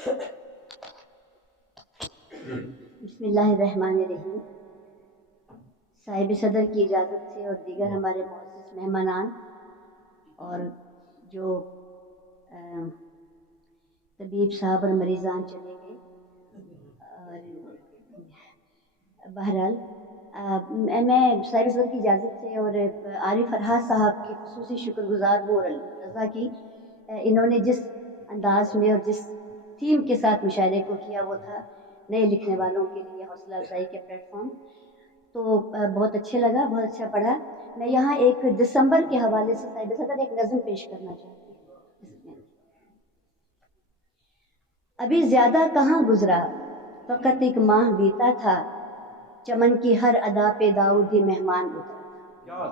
बिस्मिल्लाहिर्रहमानिर्रहीम। साहिब सदर की इजाज़त से और दीगर हमारे मुअज़्ज़ज़ मेहमानान और जो तबीब साहब और मरीज़ान चले गए, और बहरहाल मैं साहिब सदर की इजाज़त से और आरिफ फरहाद साहब की खुसूसी शुक्रगुज़ार हूँ और रज़ा की, इन्होंने जिस अंदाज में और जिस थीम के साथ मुशायरे को किया वो था नए लिखने वालों के लिए हौसला अफजाई के प्लेटफॉर्म। तो बहुत अच्छे लगा, बहुत अच्छा पढ़ा। मैं यहाँ एक दिसंबर के हवाले से साहिब सदर एक नज़म पेश करना चाहती हूँ। अभी ज्यादा कहाँ गुजरा, फकत एक माह बीता था, चमन की हर अदा पे दाऊदी मेहमान उतरा था।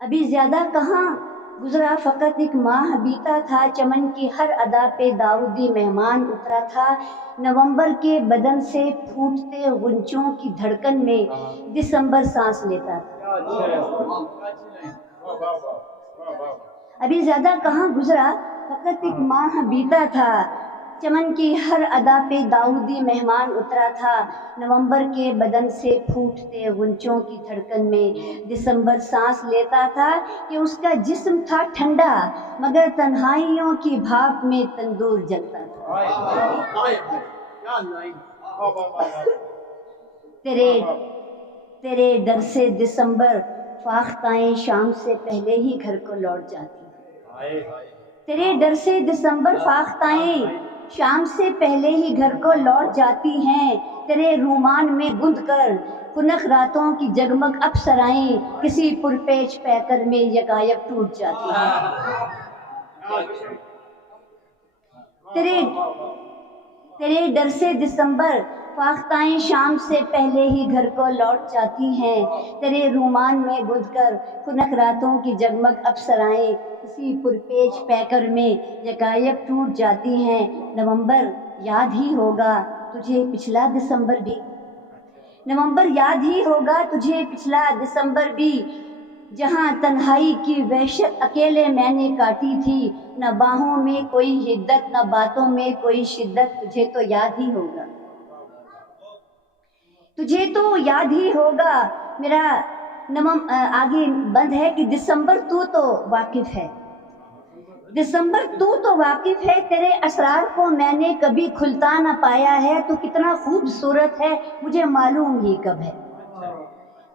अभी ज्यादा कहाँ गुजरा, फकत एक माह बीता था, चमन की हर अदा पे दाऊदी मेहमान उतरा था। नवंबर के बदन से फूटते गुंचों की धड़कन में दिसंबर सांस लेता था। अभी ज्यादा कहाँ गुजरा, फकत एक माह बीता था, चमन की हर अदा पे दाऊदी मेहमान उतरा था। नवंबर के बदन से फूटते गुंचों की धड़कन में दिसंबर सांस लेता था कि उसका जिस्म था ठंडा, मगर तन्हाइयों की भाप में तंदूर जलता था। तेरे डर से दिसंबर फाख्ताएं शाम से पहले ही घर को लौट जाती हैं। तेरे डर से दिसंबर फाख्ताएं शाम से पहले ही घर को लौट जाती हैं। तेरे रूमान में गुंद कर खुनक रातों की जगमग अप्सराएं किसी पुरपेच पैकर में यकायक टूट जाती हैं। तेरे डर से दिसंबर फाख्ताएं शाम से पहले ही घर को लौट जाती हैं। तेरे रूमान में गुंद कर खुनक रातों की जगमग अप्सराएं किसी पुरपेच पैकर में यकायक टूट जाती हैं। नवंबर याद ही होगा तुझे पिछला दिसंबर भी, नवंबर याद ही होगा तुझे पिछला दिसंबर भी, जहां तन्हाई की वहशत अकेले मैंने काटी थी। न बाहों में कोई हिद्दत, न बातों में कोई शिद्दत, तुझे तो याद ही होगा, तुझे तो याद ही होगा। मेरा आगे बंद है कि दिसंबर तू तो वाकिफ है, दिसंबर तू तो वाकिफ है, तेरे असरार को मैंने कभी खुलता न पाया है। तू कितना खूबसूरत है मुझे मालूम ही कब है।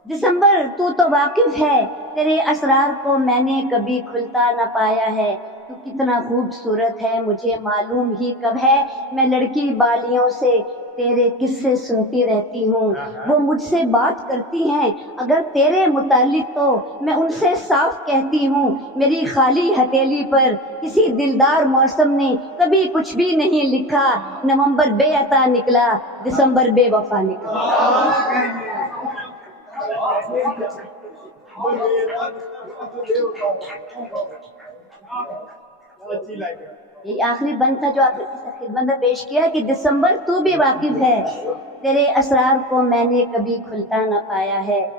दिसंबर तू तो वाकिफ है, तेरे असरार को मैंने कभी खुलता न पाया है। तू कितना खूबसूरत है मुझे मालूम ही कब है। मैं लड़की बालियों से तेरे किस्से सुनती रहती हूँ, वो मुझसे बात करती हैं अगर तेरे मुतालिक तो मैं उनसे साफ कहती हूँ। मेरी खाली हथेली पर किसी दिलदार मौसम ने कभी कुछ भी नहीं लिखा। नवंबर बेअता निकला, दिसंबर बेवफा निकला। ये आखिरी बंद था जो आपकी खिदमत में पेश किया कि दिसंबर तू भी वाकिफ है, तेरे असरार को मैंने कभी खुलता न पाया है।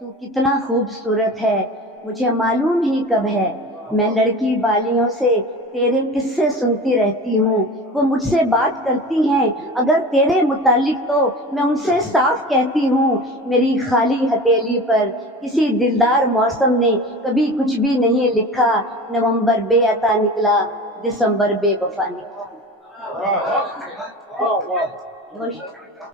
तू कितना खूबसूरत है मुझे मालूम ही कब है। मैं लड़की बालियों से तेरे किस्से सुनती रहती हूँ, वो मुझसे बात करती हैं अगर तेरे मुतालिक तो मैं उनसे साफ कहती हूँ। मेरी खाली हथेली पर किसी दिलदार मौसम ने कभी कुछ भी नहीं लिखा। नवंबर बेअता निकला, दिसंबर बेवफा निकला।